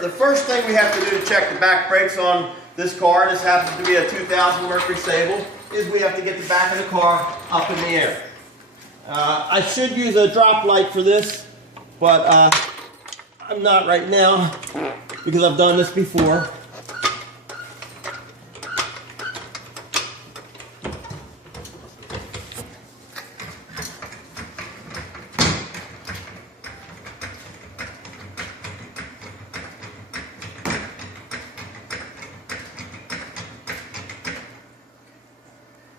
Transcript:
the first thing we have to do to check the back brakes on this car, this happens to be a 2000 Mercury Sable, is we have to get the back of the car up in the air. I should use a drop light for this, but I'm not right now because I've done this before.